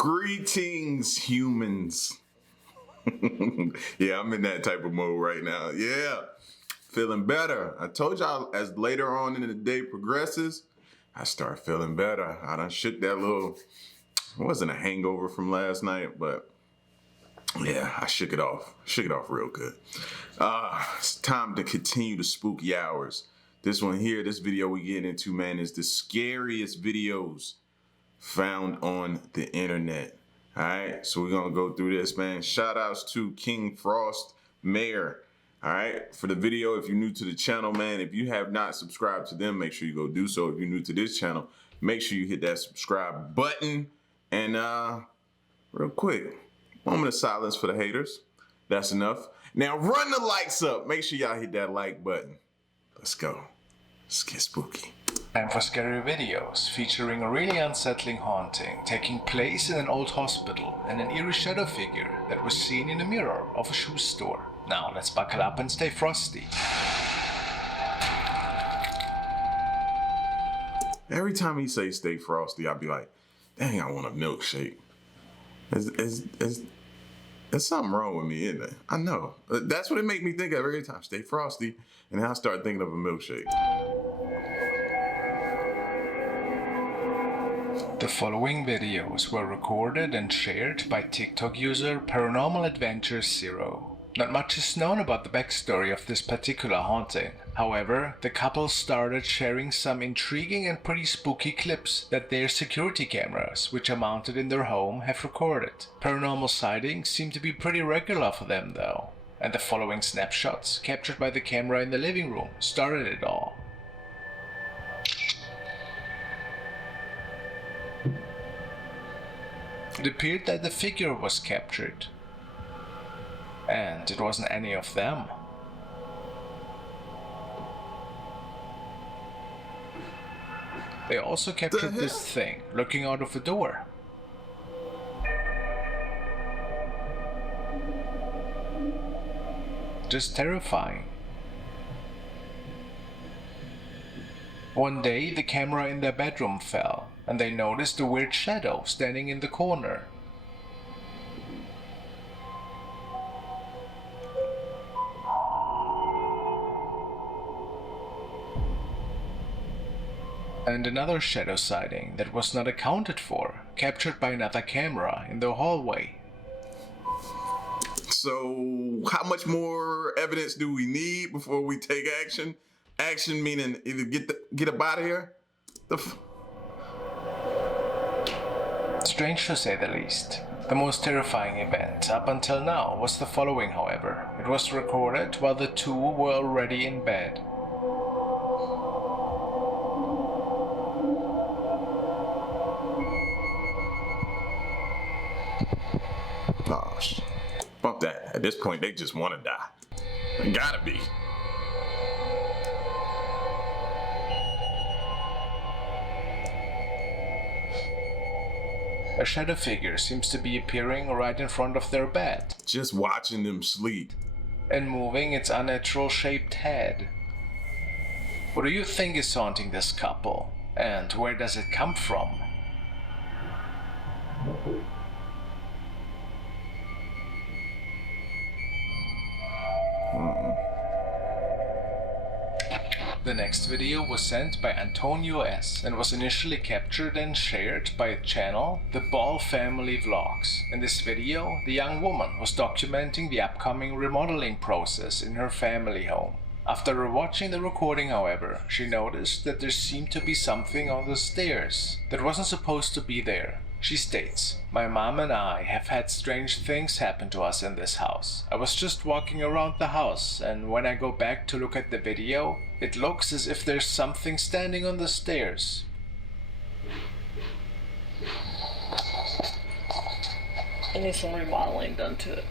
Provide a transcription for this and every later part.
Greetings, humans. Yeah, I'm in that type of mode right now. Yeah, feeling better. I told y'all as later on in the day progresses, I start feeling better. I done shook that little, it wasn't a hangover from last night, but yeah, I shook it off. Shook it off real good. It's time to continue the spooky hours. This one here, this video we get into, man, is the scariest videos found on the internet. All right, so we're gonna go through this, man. Shout outs to King Frost Mayor. All right, for the video, if you're new to the channel, man, if you have not subscribed to them, make sure you go do so. If you're new to this channel, make sure you hit that subscribe button. And real quick, moment of silence for the haters. That's enough. Now run the likes up. Make sure y'all hit that like button. Let's go. Let's get spooky. And for scary videos featuring a really unsettling haunting taking place in an old hospital and an eerie shadow figure that was seen in a mirror of a shoe store. Now let's buckle up and stay frosty. Every time he say stay frosty, I'll be like, dang, I want a milkshake. There's something wrong with me, isn't there? I know. That's what it make me think of every time. Stay frosty. And then I start thinking of a milkshake. The following videos were recorded and shared by TikTok user Paranormal Adventure 0. Not much is known about the backstory of this particular haunting. However, the couple started sharing some intriguing and pretty spooky clips that their security cameras, which are mounted in their home, have recorded. Paranormal sightings seem to be pretty regular for them though, and the following snapshots, captured by the camera in the living room, started it all. It appeared that the figure was captured, and it wasn't any of them. They also captured this thing looking out of a door. Just terrifying. One day the camera in their bedroom fell, and they noticed a weird shadow standing in the corner. And another shadow sighting that was not accounted for, captured by another camera in the hallway. So how much more evidence do we need before we take action? Action meaning either get up out of here. Strange to say the least. The most terrifying event up until now was the following, however. It was recorded while the two were already in bed. Gosh, bump that. At this point, they just want to die. It gotta be. A shadow figure seems to be appearing right in front of their bed. Just watching them sleep. And moving its unnatural shaped head. What do you think is haunting this couple? And where does it come from? The next video was sent by Antonio S. and was initially captured and shared by a channel, The Ball Family Vlogs. In this video, the young woman was documenting the upcoming remodeling process in her family home. After rewatching the recording, however, she noticed that there seemed to be something on the stairs that wasn't supposed to be there. She states, "My mom and I have had strange things happen to us in this house. I was just walking around the house, and when I go back to look at the video, it looks as if there's something standing on the stairs." It needs some remodeling done to it.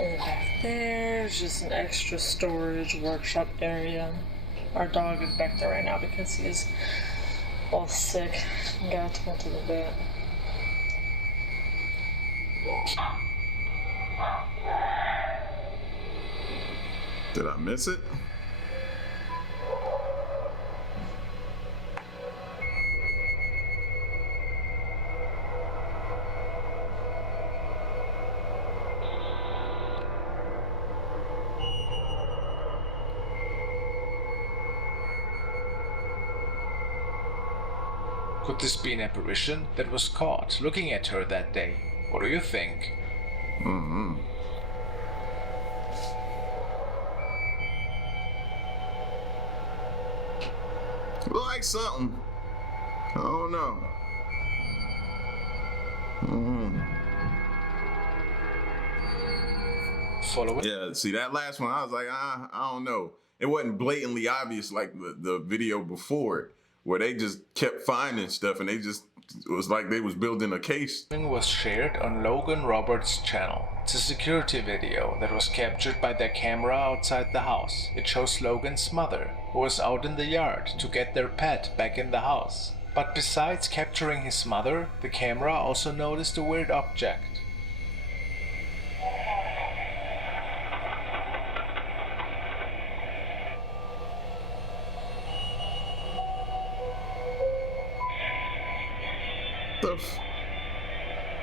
And back there's just an extra storage workshop area. Our dog is back there right now because he is all sick and got to go to the vet. Did I miss it? Could this be an apparition that was caught looking at her that day? What do you think? Like something. I don't know. Following. Yeah, see that last one, I was like, I don't know. It wasn't blatantly obvious like the video before it, where they just kept finding stuff and it was like they was building a case. Was shared on Logan Roberts' channel. It's a security video that was captured by their camera outside the house. It shows Logan's mother, who was out in the yard to get their pet back in the house. But besides capturing his mother, the camera also noticed a weird object.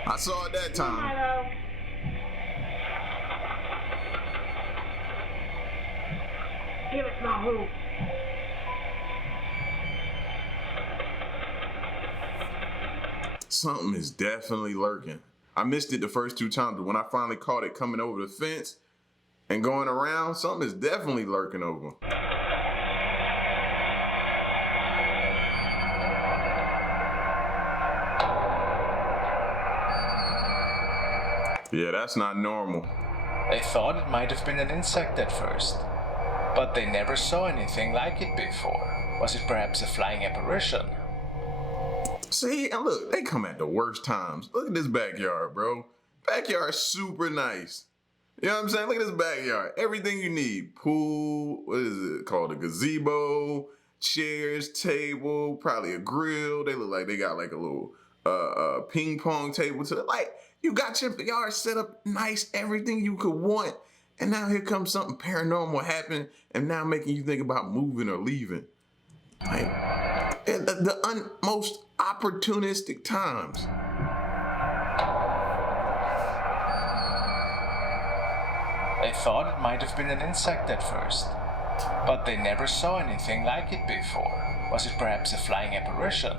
I saw it that time. Hello. Give us my hoop. Something is definitely lurking. I missed it the first 2 times, but when I finally caught it coming over the fence and going around, something is definitely lurking over. Yeah, that's not normal. They thought it might have been an insect at first, but they never saw anything like it before. Was it perhaps a flying apparition? See, and look, they come at the worst times. Look at this backyard, bro. Backyard's super nice. You know what I'm saying? Look at this backyard. Everything you need. Pool, what is it called? A gazebo, chairs, table, probably a grill. They look like they got like a little ping pong table to the like. You got your yard set up nice, everything you could want. And now here comes something paranormal happening and now making you think about moving or leaving. Like, the most opportunistic times. They thought it might have been an insect at first, but they never saw anything like it before. Was it perhaps a flying apparition?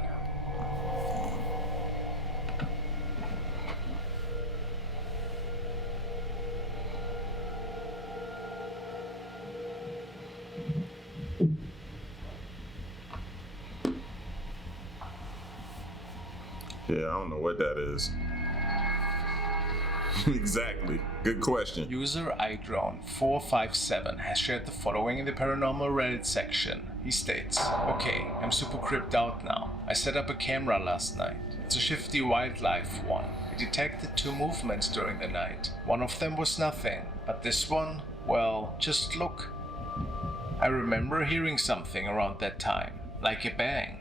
Yeah, I don't know what that is. Exactly. Good question. User iDrone457 has shared the following in the paranormal Reddit section. He states, "Okay, I'm super creeped out now. I set up a camera last night. It's a Shifty wildlife one. It detected 2 movements during the night. One of them was nothing, but this one, well, just look. I remember hearing something around that time, like a bang.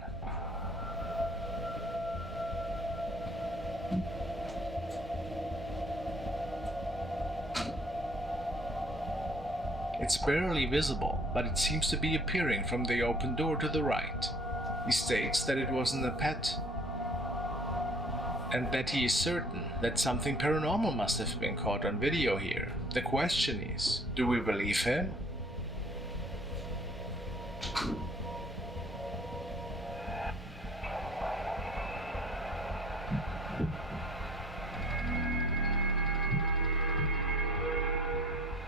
It's barely visible, but it seems to be appearing from the open door to the right." He states that it wasn't a pet, and that he is certain that something paranormal must have been caught on video here. The question is, do we believe him?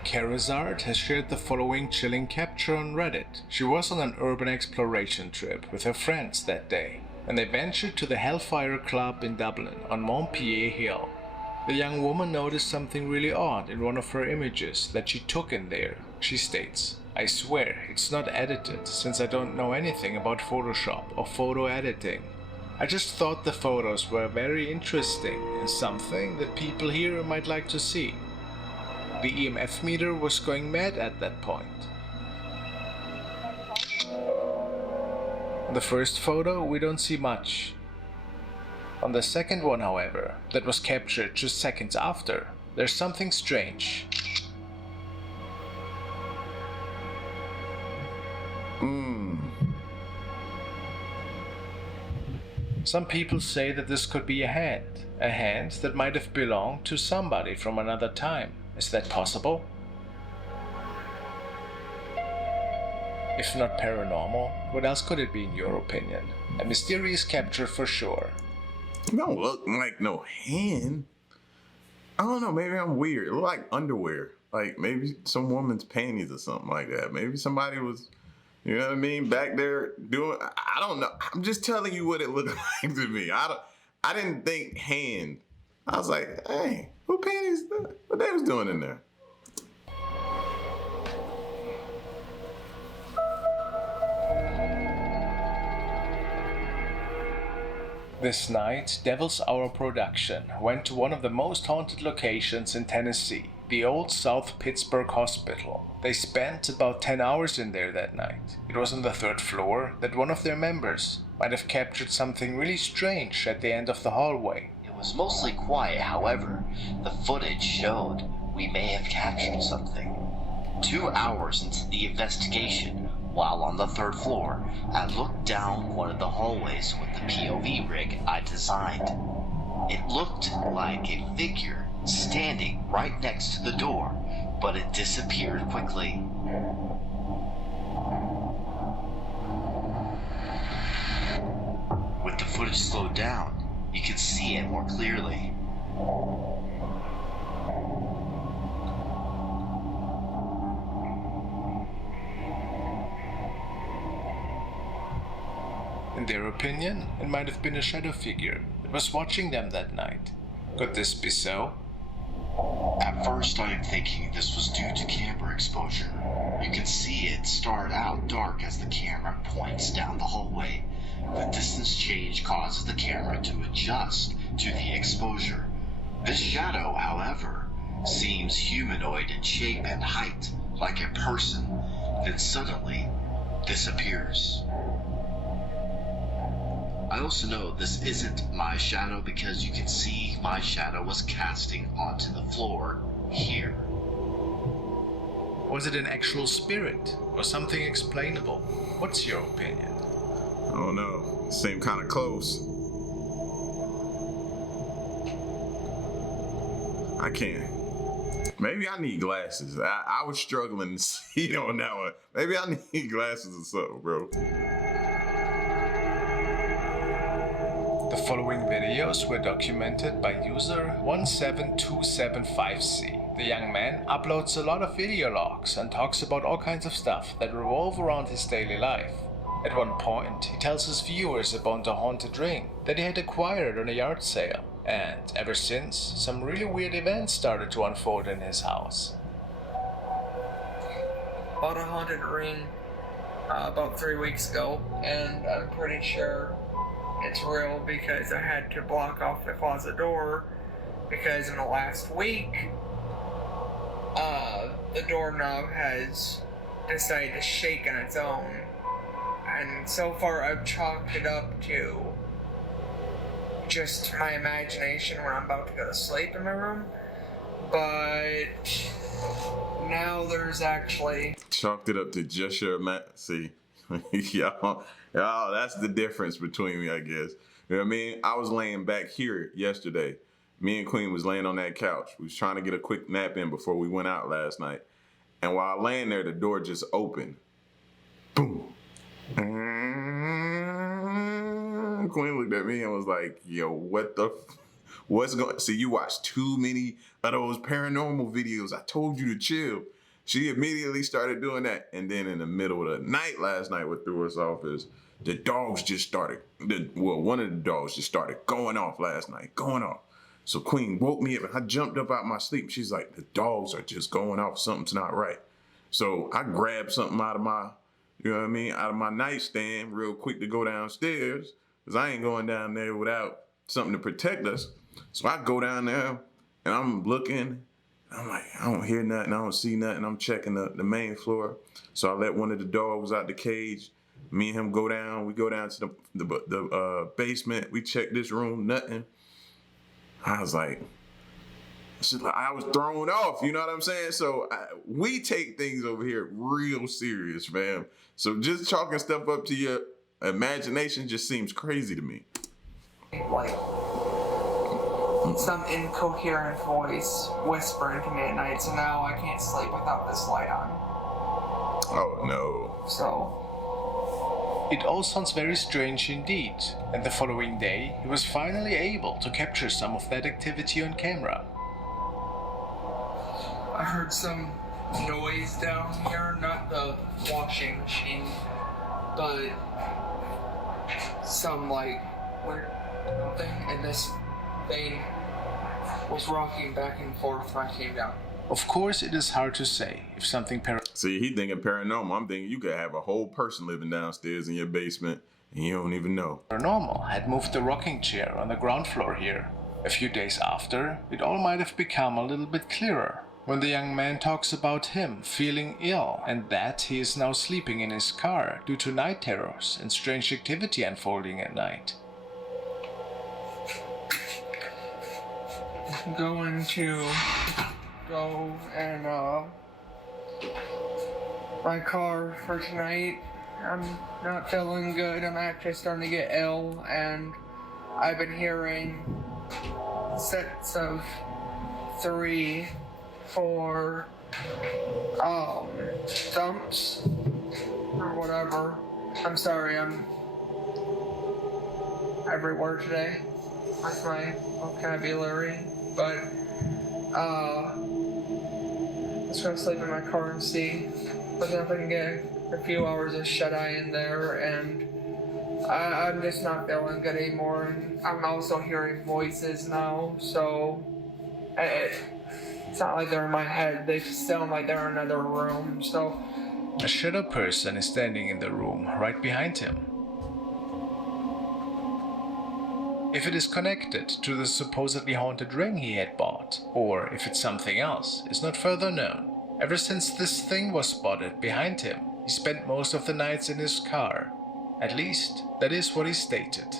Karazard has shared the following chilling capture on Reddit. She was on an urban exploration trip with her friends that day, and they ventured to the Hellfire Club in Dublin on Montpellier Hill. The young woman noticed something really odd in one of her images that she took in there. She states, "I swear it's not edited, since I don't know anything about Photoshop or photo editing. I just thought the photos were very interesting and something that people here might like to see." The EMF meter was going mad at that point. On the first photo, we don't see much. On the second one, however, that was captured just seconds after, there's something strange. Some people say that this could be a hand that might have belonged to somebody from another time. Is that possible? If not paranormal, what else could it be in your opinion? A mysterious capture for sure. It don't look like no hand. I don't know, maybe I'm weird. It look like underwear. Like maybe some woman's panties or something like that. Maybe somebody was, you know what I mean, back there doing, I don't know. I'm just telling you what it looked like to me. I didn't think hand. I was like, hey, who panties, what they was doing in there? This night, Devil's Hour Production went to one of the most haunted locations in Tennessee, the old South Pittsburgh Hospital. They spent about 10 hours in there that night. It was on the 3rd floor that one of their members might have captured something really strange at the end of the hallway. It was mostly quiet, however, the footage showed we may have captured something. 2 hours into the investigation, while on the 3rd floor, I looked down one of the hallways with the POV rig I designed. It looked like a figure standing right next to the door, but it disappeared quickly. With the footage slowed down, you could see it more clearly. In their opinion, it might have been a shadow figure that was watching them that night. Could this be so? At first, I am thinking this was due to camera exposure. You can see it start out dark as the camera points down the hallway. The distance change causes the camera to adjust to the exposure. This shadow, however, seems humanoid in shape and height, like a person, then suddenly disappears. I also know this isn't my shadow because you can see my shadow was casting onto the floor here. Was it an actual spirit or something explainable? What's your opinion? I don't know. Seemed kind of close. I can't. Maybe I need glasses. I was struggling to see on that one. Maybe I need glasses or something, bro. The following videos were documented by user 17275C. The young man uploads a lot of video logs and talks about all kinds of stuff that revolve around his daily life. At one point, he tells his viewers about a haunted ring that he had acquired on a yard sale. And ever since, some really weird events started to unfold in his house. Bought a haunted ring about 3 weeks ago, and I'm pretty sure it's real because I had to block off the closet door because in the last week, the doorknob has decided to shake on its own. And so far I've chalked it up to just my imagination when I'm about to go to sleep in my room. But now there's actually... Chalked it up to just your see. Y'all, that's the difference between me, I guess. You know what I mean? I was laying back here yesterday. Me and Queen was laying on that couch. We was trying to get a quick nap in before we went out last night. And while laying there, the door just opened. Boom. Queen looked at me and was like, yo, what's going, see, you watch too many of those paranormal videos. I told you to chill. She immediately started doing that. And then in the middle of the night last night, what threw us off is the dogs just started, one of the dogs just started going off last night, going off. So Queen woke me up and I jumped up out my sleep. She's like, the dogs are just going off. Something's not right. So I grabbed something out of my, you know what I mean, out of my nightstand real quick to go downstairs because I ain't going down there without something to protect us. So I go down there and I'm looking. I'm like, I don't hear nothing. I don't see nothing. I'm checking the main floor. So I let one of the dogs out the cage. Me and him go down. We go down to the basement. We check this room, nothing. I was like, I was thrown off, you know what I'm saying? So we take things over here real serious, fam. So just chalking stuff up to your imagination just seems crazy to me. like some incoherent voice whispering to me at night, so now I can't sleep without this light on. Oh no. So, It all sounds very strange indeed, and the following day he was finally able to capture some of that activity on camera. I heard some noise down here, not the washing machine, but some like weird thing, and this thing was rocking back and forth when I came down. Of course, it is hard to say if something See, he thinking paranormal. I'm thinking you could have a whole person living downstairs in your basement and you don't even know. paranormal had moved the rocking chair on the ground floor here. A few days after, it all might have become a little bit clearer when the young man talks about him feeling ill and that he is now sleeping in his car due to night terrors and strange activity unfolding at night. I'm going to go and my car for tonight. I'm not feeling good. I'm actually starting to get ill, and I've been hearing sets of 3, 4 thumps or whatever. I'm sorry, I'm everywhere today with my vocabulary, but I'm just gonna sleep in my car and see. But then if I can get a few hours of shut-eye in there, and I'm just not feeling good anymore, and I'm also hearing voices now, so it's not like they're in my head, they sound like they're in another room, so... A shadow person is standing in the room right behind him. If it is connected to the supposedly haunted ring he had bought, or if it's something else, is not further known. Ever since this thing was spotted behind him, he spent most of the nights in his car. At least, that is what he stated.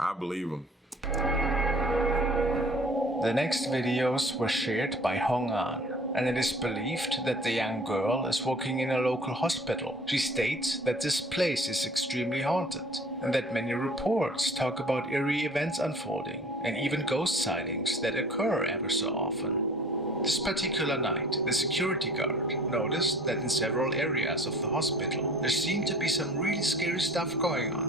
I believe him. The next videos were shared by Hong An, and it is believed that the young girl is working in a local hospital. She states that this place is extremely haunted, and that many reports talk about eerie events unfolding, and even ghost sightings that occur ever so often. This particular night, the security guard noticed that in several areas of the hospital, there seemed to be some really scary stuff going on.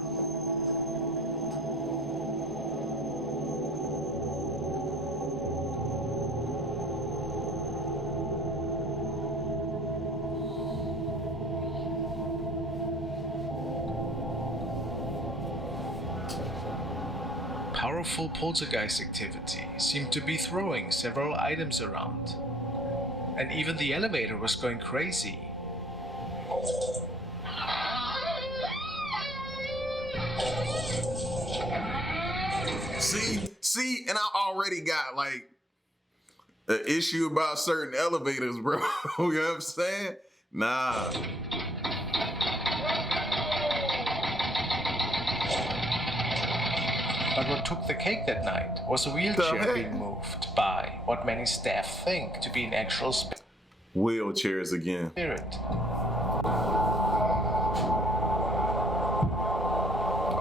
Powerful poltergeist activity seemed to be throwing several items around. And even the elevator was going crazy. See, and I already got like an issue about certain elevators, bro. You know what I'm saying? Nah. But what took the cake that night was a wheelchair being moved by what many staff think to be an actual Wheelchairs again. spirit.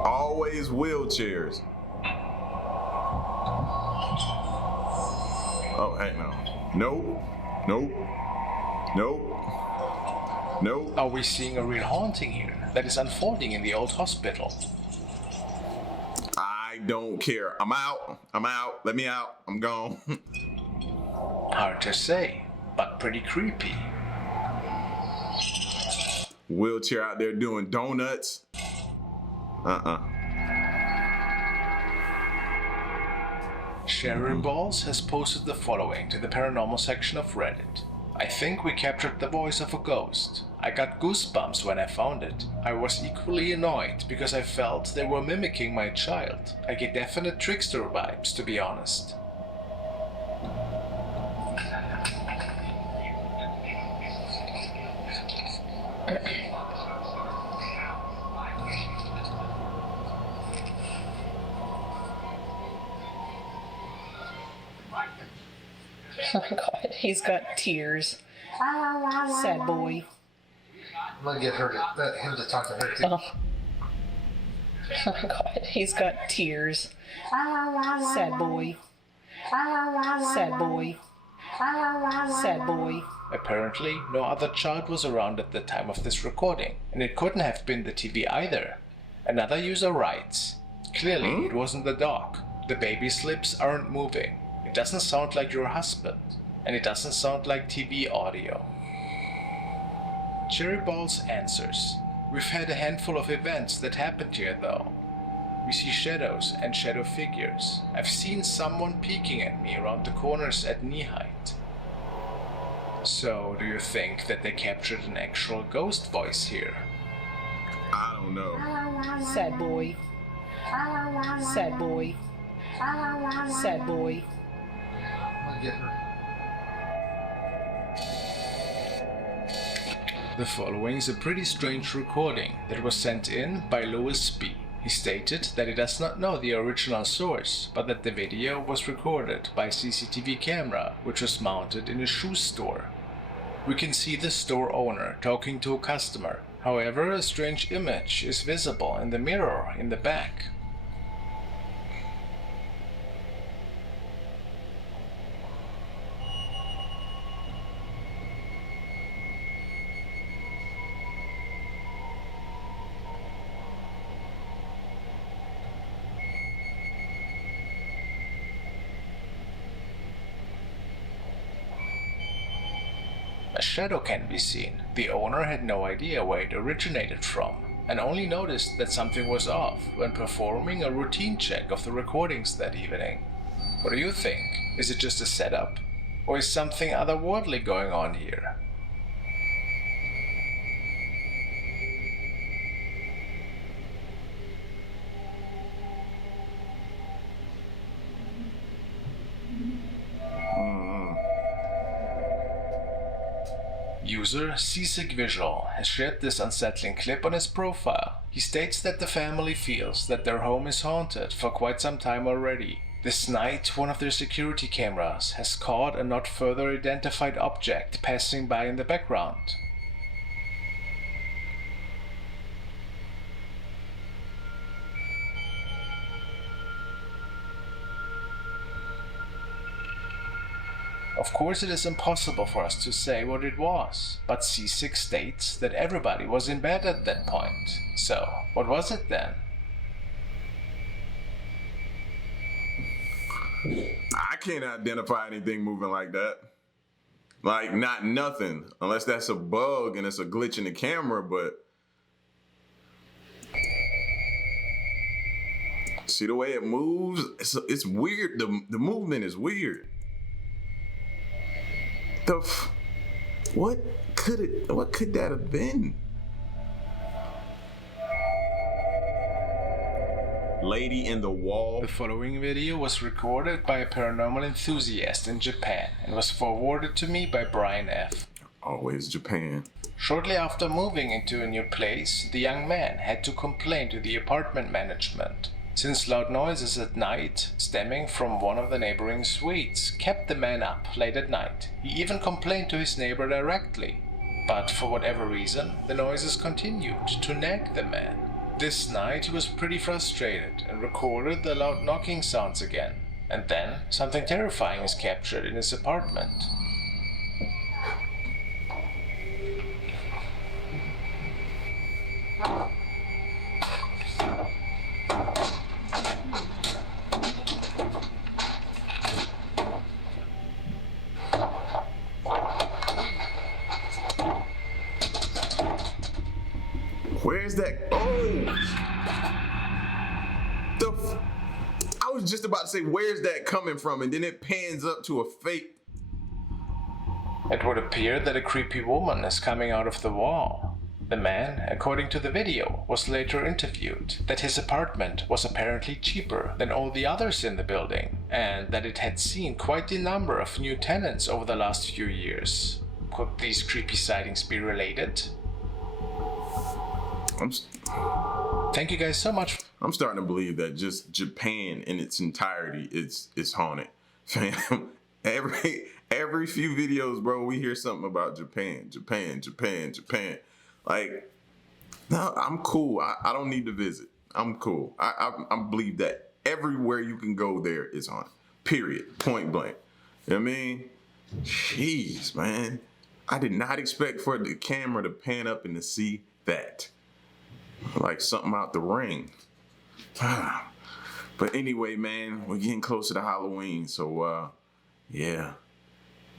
Always wheelchairs. Oh, hang on. Nope. Are we seeing a real haunting here that is unfolding in the old hospital? I don't care. I'm out. Let me out. I'm gone. Hard to say, but pretty creepy. Wheelchair out there doing donuts. Sharon Balls has posted the following to the paranormal section of Reddit. I think we captured the voice of a ghost. I got goosebumps when I found it. I was equally annoyed because I felt they were mimicking my child. I get definite trickster vibes, to be honest. Oh my god, he's got tears. Sad boy. I'm gonna get him to talk to her too. Oh. Oh my god, he's got tears. Sad boy. Sad boy. Sad boy. Apparently, no other child was around at the time of this recording, and it couldn't have been the TV either. Another user writes, "Clearly, it wasn't the dog. The baby slips aren't moving. It doesn't sound like your husband, and it doesn't sound like TV audio." Cherry Balls answers, "We've had a handful of events that happened here though. We see shadows and shadow figures. I've seen someone peeking at me around the corners at knee height." So, do you think that they captured an actual ghost voice here? I don't know. Sad boy. Sad boy. Sad boy. I'll get her. The following is a pretty strange recording that was sent in by Louis B. He stated that he does not know the original source, but that the video was recorded by a CCTV camera which was mounted in a shoe store. We can see the store owner talking to a customer. However, a strange image is visible in the mirror in the back. A shadow can be seen. The owner had no idea where it originated from, and only noticed that something was off when performing a routine check of the recordings that evening. What do you think? Is it just a setup? Or is something otherworldly going on here? User Seasick Visual has shared this unsettling clip on his profile. He states that the family feels that their home is haunted for quite some time already. This night, one of their security cameras has caught a not further identified object passing by in the background. Of course, it is impossible for us to say what it was, but C6 states that everybody was in bed at that point. So, what was it then? I can't identify anything moving like that. Like, not nothing. Unless that's a bug and it's a glitch in the camera, but... See the way it moves? It's weird. The movement is weird. What could that have been? Lady in the wall. The following video was recorded by a paranormal enthusiast in Japan and was forwarded to me by Brian F. Always Japan. Shortly after moving into a new place, the young man had to complain to the apartment management, since loud noises at night, stemming from one of the neighboring suites, kept the man up late at night. He even complained to his neighbor directly. But for whatever reason, the noises continued to nag the man. This night he was pretty frustrated and recorded the loud knocking sounds again. And then something terrifying is captured in his apartment. Where's that? Oh! I was just about to say, where's that coming from? And then it pans up to a fake. It would appear that a creepy woman is coming out of the wall. The man, according to the video, was later interviewed that his apartment was apparently cheaper than all the others in the building, and that it had seen quite the number of new tenants over the last few years. Could these creepy sightings be related? Thank you guys so much. I'm starting to believe that just Japan in its entirety is haunted. Fam, every few videos, bro, we hear something about Japan. Like, no, I'm cool. I don't need to visit. I'm cool. I believe that everywhere you can go there is on. Period. Point blank. You know what I mean? Jeez, man. I did not expect for the camera to pan up and to see that. Like something out the ring. But anyway, man, we're getting closer to Halloween. So, yeah.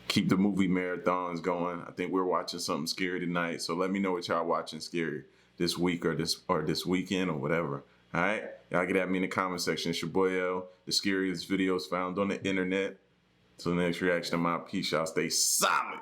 Keep the movie marathons going. I think we're watching something scary tonight. So let me know what y'all watching scary this week or this weekend or whatever. All right? Y'all get at me in the comment section. It's your boy L. The scariest videos found on the internet. Till the next reaction, I'm out. Peace. Y'all stay solid.